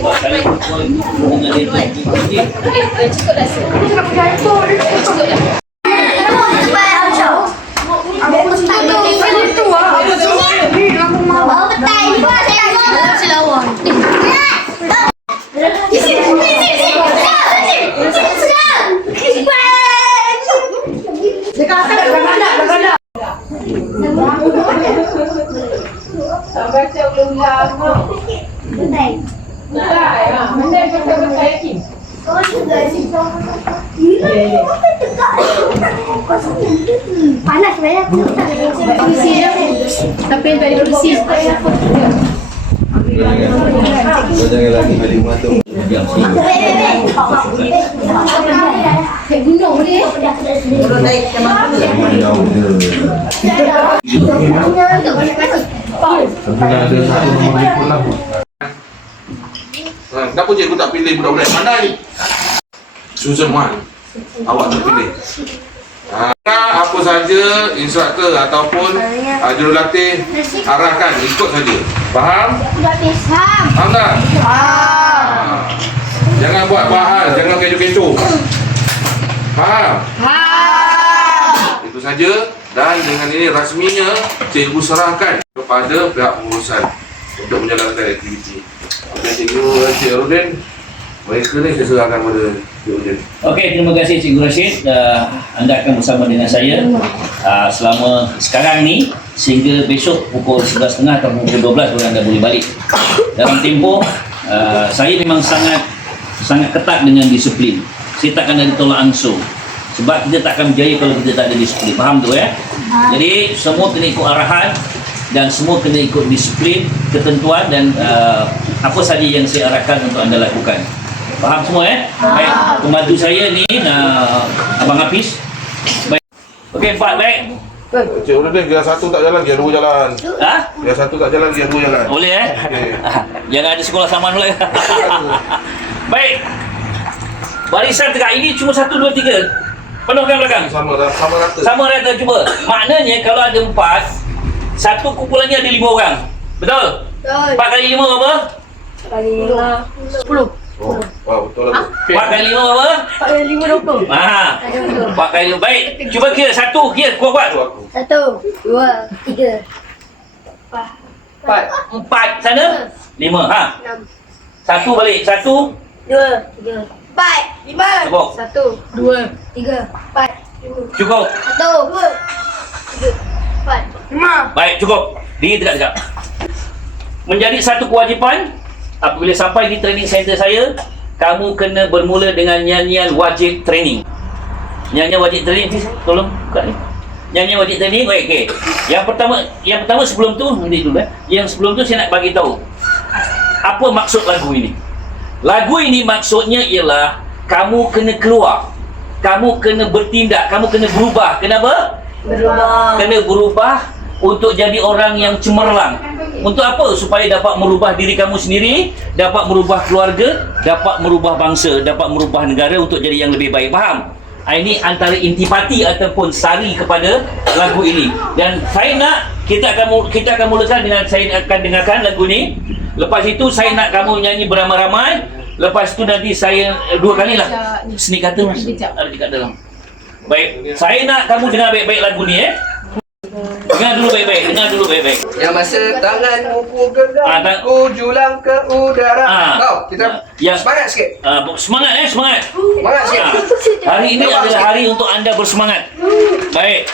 Sebab saya pun dengan dia tinggi. Cukup dah sir. Cukup dah. Panas sebenarnya aku tak Tapi yang tadi bersih Jangan lagi balik rumah tu. Diam sini. Kayak gunung ni Jangan jauh je. Tapi dah ada satu nombor telefon lah. Ha, Kenapa cikgu tak pilih budak-budak yang pandai? Susan Wan. Awak tak pilih. Ha, Apa saja instruktor ataupun uh, jurulatih arahkan ikut saja. Faham? Faham tak? Faham Jangan buat bahal, jangan kecoh-kecoh Faham? Faham Itu saja. Dan dengan ini rasminya cikgu serahkan kepada pihak pengurusan untuk menjalankan aktiviti. Okey, cikgu Encik Rudin, mereka ni saya serahkan kepada Rudin. Okey, terima kasih Cikgu Rashid. Uh, anda akan bersama dengan saya uh, selama sekarang ni sehingga besok pukul 11.30 atau pukul 12 baru anda boleh balik. Dalam tempoh, uh, saya memang sangat sangat ketat dengan disiplin. Saya takkan ada tolak ansur. Sebab kita tak akan berjaya kalau kita tak ada disiplin. Faham tu ya? Jadi semua kena ikut arahan dan semua kena ikut disiplin, ketentuan dan uh, apa saja yang saya arahkan untuk anda lakukan. Faham semua ya? Baik, pembantu saya ni uh, Abang Hafiz. Baik. Okey, Pak, baik. Encik Rudin, gear satu tak jalan, gear dua jalan. Ha? Gear satu tak jalan, gear dua jalan. Boleh eh? Okey. Jangan ada sekolah saman pula. baik. Barisan tegak ini cuma satu, dua, tiga. Penuhkan belakang. Sama sama rata. Sama rata cuba. Maknanya kalau ada empat, satu kumpulannya ada lima orang. Betul? Empat kali lima berapa? Oh, wow, betul lah tu. Empat kali lima berapa? Ha. Empat kali lima. Baik. Cuba kira satu. Kira kuat-kuat. Tu aku. Satu, dua, tiga Empat sana. Lima. Ha. Enam Satu balik. Satu. Dua, tiga Empat, lima Cukup. Satu, dua, tiga, empat lima. Cukup. Satu, dua, tiga, empat Lima Baik, cukup. Diri tegak-tegak. Menjadi satu kewajipan apabila sampai di training center saya, kamu kena bermula dengan nyanyian wajib training. Nyanyian wajib training, please, tolong buka ni. Nyanyian wajib training, baik, okey. Yang pertama, yang pertama sebelum tu, nanti dulu eh. Yang sebelum tu saya nak bagi tahu. Apa maksud lagu ini? Lagu ini maksudnya ialah kamu kena keluar. Kamu kena bertindak, kamu kena berubah. Kenapa? Berubah kena berubah untuk jadi orang yang cemerlang. Untuk apa? Supaya dapat merubah diri kamu sendiri, dapat merubah keluarga, dapat merubah bangsa, dapat merubah negara untuk jadi yang lebih baik. Faham? Ah, Ini antara intipati ataupun sari kepada lagu ini. Dan saya nak kita akan kita akan mulakan dengan saya akan dengarkan lagu ni. Lepas itu saya nak kamu nyanyi beramai-ramai. Lepas itu nanti saya eh, dua kali lah. Seni kata mas. Ada dekat dalam. Baik, saya nak kamu dengar baik-baik lagu ni eh. Dengar dulu baik-baik, dengar dulu baik-baik. Yang masa tanganmu ku genggam Ah, tak- Ku julang ke udara Ah. Kau, kita Ya. semangat sikit Uh, semangat eh, semangat. Semangat sikit Ah, hari ini adalah hari untuk anda bersemangat. Baik.